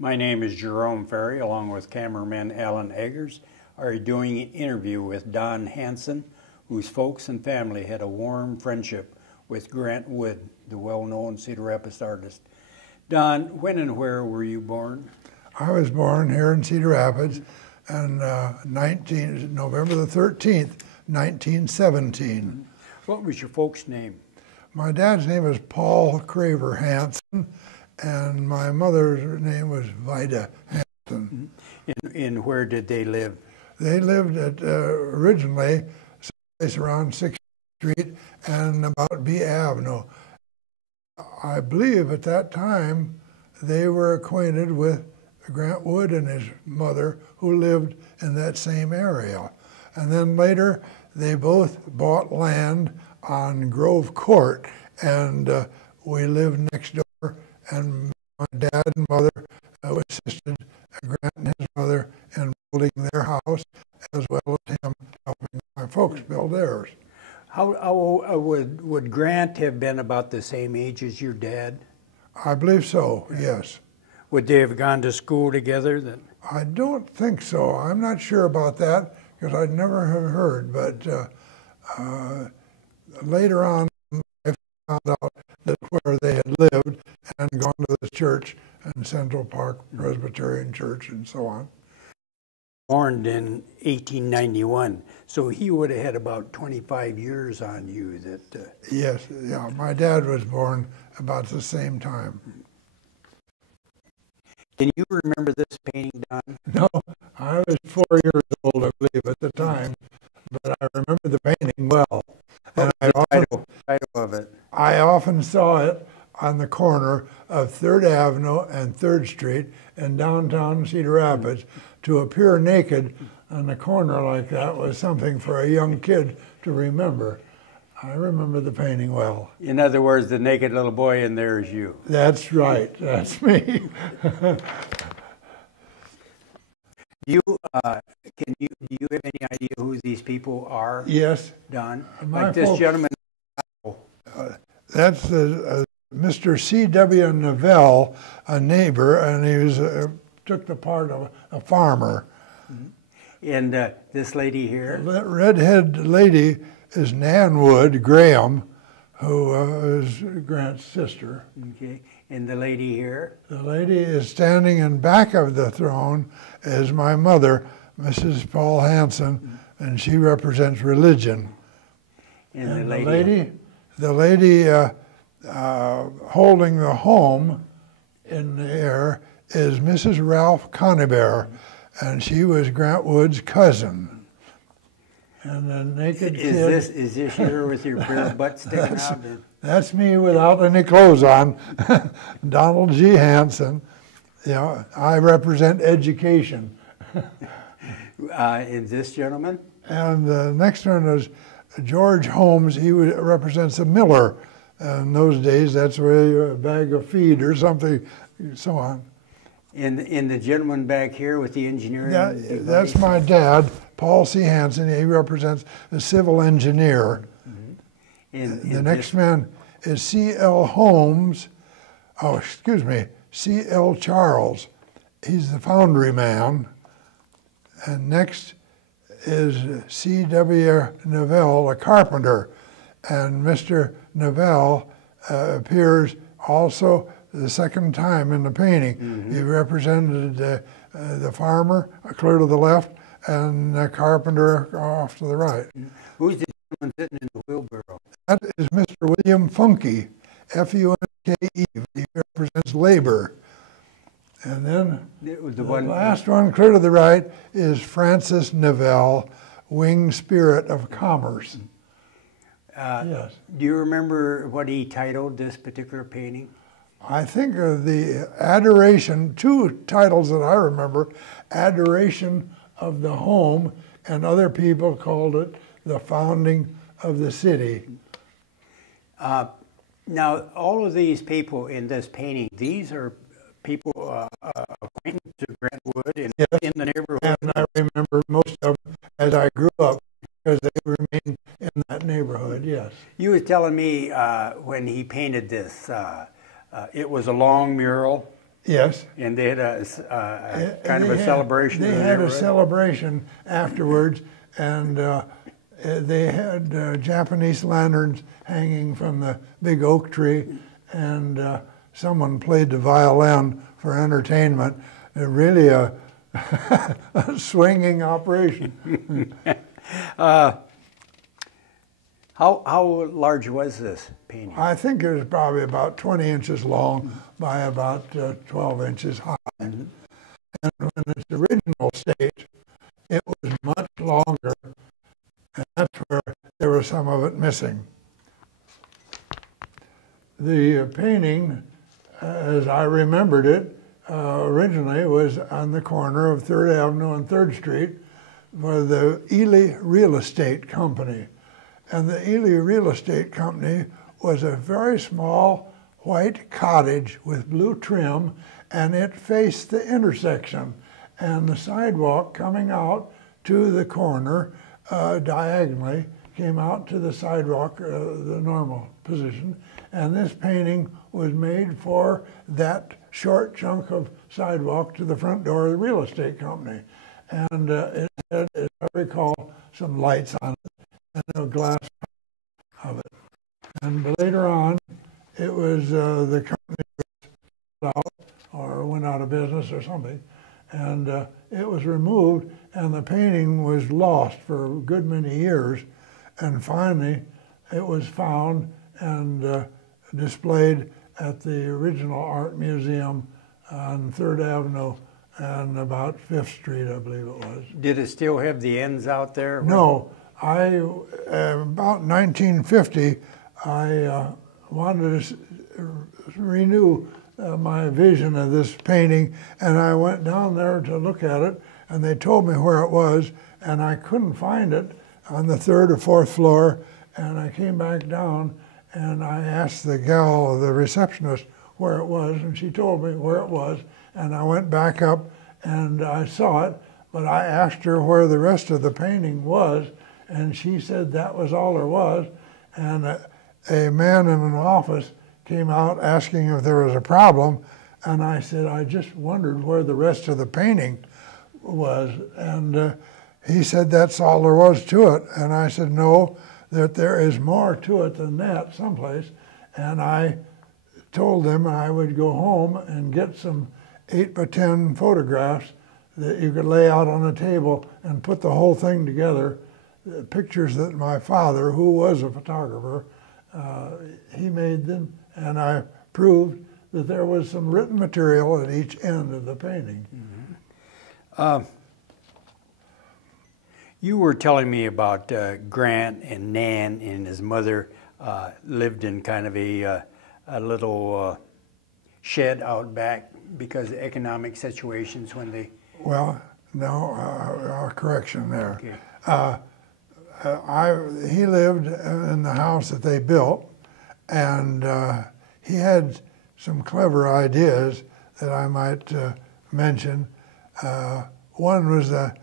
My name is Jerome Ferry, along with cameraman Alan Eggers, are doing an interview with Don Hanson, whose folks and family had a warm friendship with Grant Wood, the well-known Cedar Rapids artist. Don, when and where were you born? I was born here in Cedar Rapids on November the 13th, 1917. What was your folks' name? My dad's name was Paul Craver Hanson, and my mother's name was Vida Hanson. And where did they live? They lived at originally someplace around 6th Street and about B Avenue. I believe at that time they were acquainted with Grant Wood and his mother, who lived in that same area. And then later they both bought land on Grove Court, and we lived next door, and my dad and mother assisted Grant and his mother in building their house, as well as him helping my folks build theirs. How would Grant have been about the same age as your dad? I believe so, yes. Would they have gone to school together then? I don't think so. I'm not sure about that, because I'd never have heard, but later on I found out that where they had lived and gone to the church in Central Park Presbyterian Church and so on. Born in 1891, so he would have had about 25 years on you. Yes, yeah. My dad was born about the same time. Can you remember this painting, Don? No, I was 4 years old, I believe, at the time, but I remember the painting well. And title of it? I often saw it on the corner of 3rd Avenue and 3rd Street in downtown Cedar Rapids. To appear naked on a corner like that was something for a young kid to remember. I remember the painting well. In other words, the naked little boy, and there's you. That's right. That's me. Do you have any idea who these people are? Yes. Don? My like this folks, gentleman. That's Mr. C.W. Novell, a neighbor, and he was took the part of a farmer. And this lady here? That redhead lady is Nan Wood Graham, who is Grant's sister. Okay. And the lady here? The lady is standing in back of the throne is my mother, Mrs. Paul Hanson, and she represents religion. And the lady holding the home in the air is Mrs. Ralph Conybeare, and she was Grant Wood's cousin. And the naked kid... Is this here with your bare butt sticking out? That's me without any clothes on, Donald G. Hanson. You know, I represent education. Is this gentleman? And the next one is George Holmes. He represents a miller. In those days, that's where a bag of feed or something, so on. In the gentleman back here with the engineering device? That's my dad, Paul C. Hanson. He represents a civil engineer. The next man is C.L. Holmes. Oh, excuse me, C.L. Charles. He's the foundry man. And next is C.W. Novell, a carpenter. And Mr. Novell appears also the second time in the painting. He represented the farmer clear to the left and the carpenter off to the right. Who's the gentleman sitting in the wheelbarrow? That is Mr. William Funke, F-U-N-K-E. He represents labor. And then the last one clear to the right is Francis Novell, Winged Spirit of Commerce. Yes. Do you remember what he titled this particular painting? I think of the Adoration, two titles that I remember, Adoration of the Home, and other people called it The Founding of the City. Now, all of these people in this painting, these are people acquainted to Grant Wood in the neighborhood? And I remember most of them as I grew up because they remained in that neighborhood, yes. You were telling me when he painted this, it was a long mural? Yes. And they had a kind of a celebration. They had a celebration afterwards, and they had Japanese lanterns hanging from the big oak tree, and someone played the violin for entertainment. Really a swinging operation. How large was this painting? I think it was probably about 20 inches long by about 12 inches high. And in its original state, it was much longer, and that's where there was some of it missing. The painting, as I remembered it, originally was on the corner of 3rd Avenue and 3rd Street for the Ely Real Estate Company. And the Ely Real Estate Company was a very small white cottage with blue trim, and it faced the intersection. And the sidewalk coming out to the corner diagonally came out to the sidewalk, the normal position. And this painting was made for that short chunk of sidewalk to the front door of the real estate company. And it had, as I recall, some lights on it and a glass of it. And later on, it was the company was out or went out of business or something, and it was removed, and the painting was lost for a good many years, and finally it was found and displayed at the original art museum on 3rd Avenue and about 5th Street, I believe it was. Did it still have the ends out there? No. About 1950, I wanted to renew my vision of this painting, and I went down there to look at it, and they told me where it was, and I couldn't find it on the 3rd or 4th floor, and I came back down, and I asked the gal, the receptionist, where it was, and she told me where it was, and I went back up, and I saw it, but I asked her where the rest of the painting was, and she said that was all there was. And a man in an office came out asking if there was a problem, and I said, I just wondered where the rest of the painting was. And he said that's all there was to it. And I said, no, that there is more to it than that someplace. And I told them I would go home and get some 8x10 photographs that you could lay out on a table and put the whole thing together. Pictures that my father, who was a photographer, he made them, and I proved that there was some written material at each end of the painting. Mm-hmm. You were telling me about Grant and Nan and his mother lived in kind of a little shed out back because of economic situations when they... Well, no, correction there. Okay. He lived in the house that they built, and he had some clever ideas that I might mention. One was a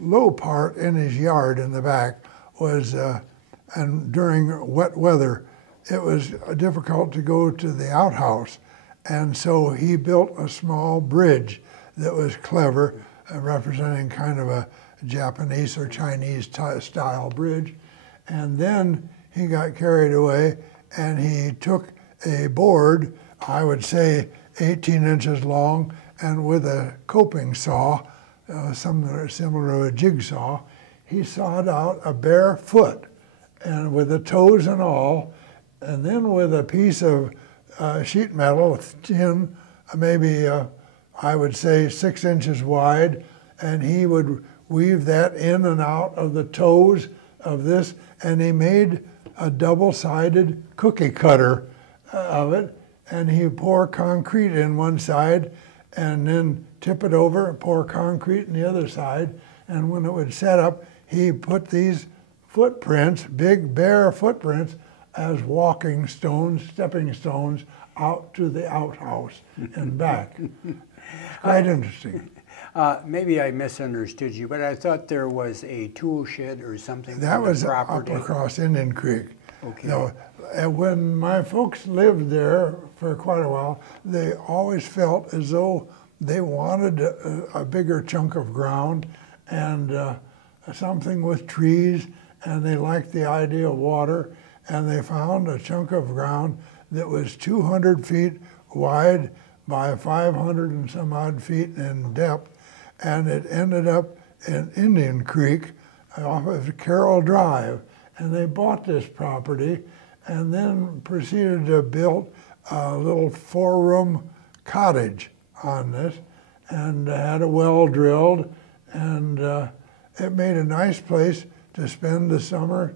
low part in his yard in the back was, and during wet weather, it was difficult to go to the outhouse, and so he built a small bridge that was clever, representing kind of a Japanese or Chinese style bridge. And then he got carried away and he took a board, I would say 18 inches long, and with a coping saw, similar to a jigsaw, he sawed out a bare foot, and with the toes and all, and then with a piece of sheet metal, thin, maybe I would say 6 inches wide, and he would weave that in and out of the toes of this, and he made a double-sided cookie cutter of it, and he pour concrete in one side, and then tip it over and pour concrete in the other side, and when it would set up, he put these footprints, big bare footprints, as walking stones, stepping stones, out to the outhouse and back. Quite interesting. Maybe I misunderstood you, but I thought there was a tool shed or something. That was up across Indian Creek. Okay. Now, and when my folks lived there for quite a while, they always felt as though they wanted a bigger chunk of ground and something with trees, and they liked the idea of water, and they found a chunk of ground that was 200 feet wide by 500 and some odd feet in depth, and it ended up in Indian Creek off of Carroll Drive. And they bought this property and then proceeded to build a little 4-room cottage on this, and had a well drilled, and it made a nice place to spend the summer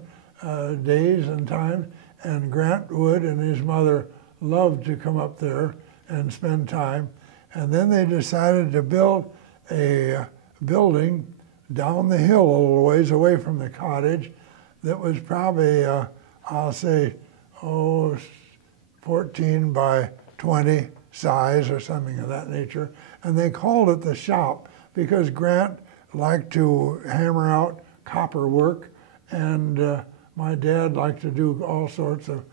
days and time. And Grant Wood and his mother loved to come up there and spend time. And then they decided to build a building down the hill a little ways away from the cottage that was probably, I'll say, 14 by 20 size or something of that nature. And they called it the shop because Grant liked to hammer out copper work, and my dad liked to do all sorts of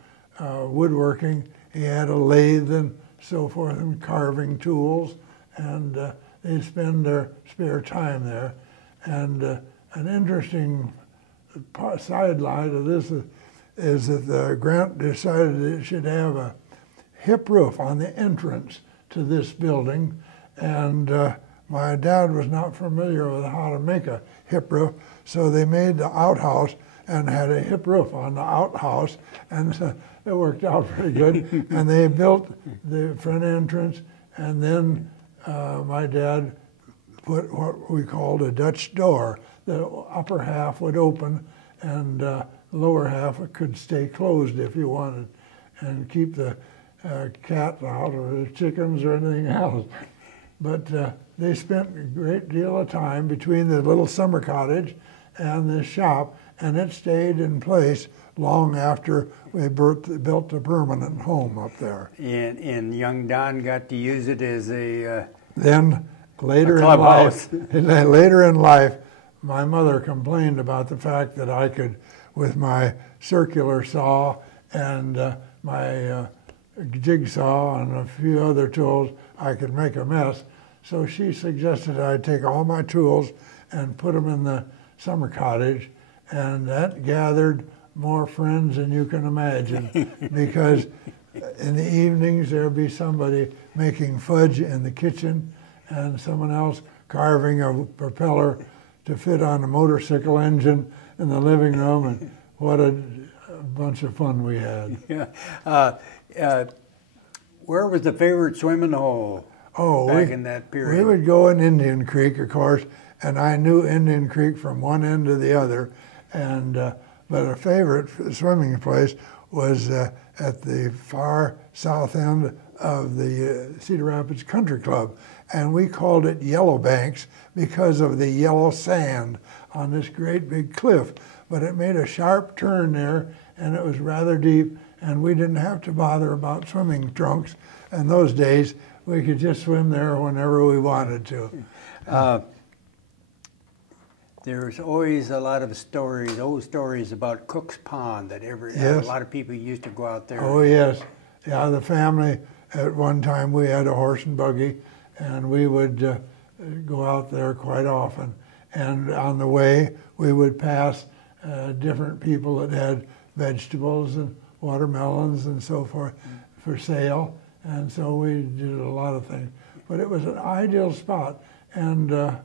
woodworking. He had a lathe and so forth and carving tools, and they'd spend their spare time there. And an interesting sideline of this is that Grant decided it should have a hip roof on the entrance to this building, and my dad was not familiar with how to make a hip roof, so they made the outhouse and had a hip roof on the outhouse, and so it worked out pretty good. And they built the front entrance, and then my dad put what we called a Dutch door. The upper half would open, and the lower half could stay closed if you wanted, and keep the cat out or the chickens or anything else. But they spent a great deal of time between the little summer cottage and the shop, and it stayed in place long after we built a permanent home up there. And young Don got to use it as a then later a clubhouse. Later in life, my mother complained about the fact that I could, with my circular saw and my jigsaw and a few other tools, I could make a mess. So she suggested I take all my tools and put them in the summer cottage, and that gathered more friends than you can imagine, because in the evenings there'd be somebody making fudge in the kitchen and someone else carving a propeller to fit on a motorcycle engine in the living room, and what a bunch of fun we had. Yeah. Where was the favorite swimming hole back in that period? We would go in Indian Creek, of course, and I knew Indian Creek from one end to the other. And but a favorite swimming place was at the far south end of the Cedar Rapids Country Club, and we called it Yellow Banks because of the yellow sand on this great big cliff. But it made a sharp turn there, and it was rather deep, and we didn't have to bother about swimming trunks. In those days, we could just swim there whenever we wanted to. There's always a lot of stories, old stories about Cook's Pond that Yes. a lot of people used to go out there. Oh, yes. Yeah, the family, at one time we had a horse and buggy, and we would go out there quite often. And on the way, we would pass different people that had vegetables and watermelons and so forth for sale. And so we did a lot of things. But it was an ideal spot. And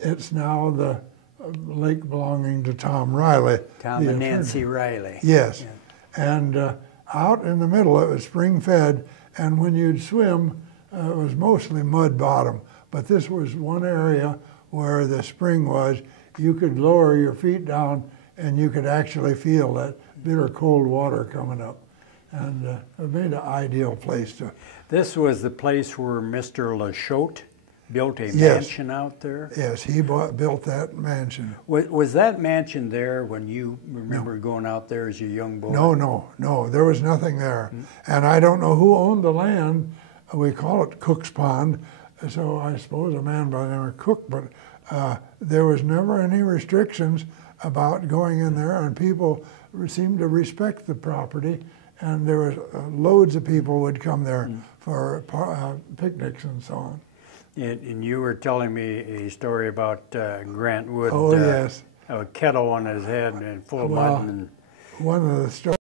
it's now the lake belonging to Tom Riley. Tom and Nancy Riley. Yes. Yeah. And out in the middle, it was spring-fed. And when you'd swim, it was mostly mud bottom. But this was one area where the spring was. You could lower your feet down, and you could actually feel that bitter cold water coming up. And it made an ideal place to. This was the place where Mr. LaChote built a Yes. mansion out there? Yes, he built that mansion. Was that mansion there when you remember going out there as a young boy? No, there was nothing there. And I don't know who owned the land. We call it Cook's Pond, so I suppose a man by the name of Cook, but there was never any restrictions about going in there, and people seemed to respect the property, and there was loads of people would come there for picnics and so on. And you were telling me a story about Grant Wood. Oh, yes. A kettle on his head and full of mud. And one of the stories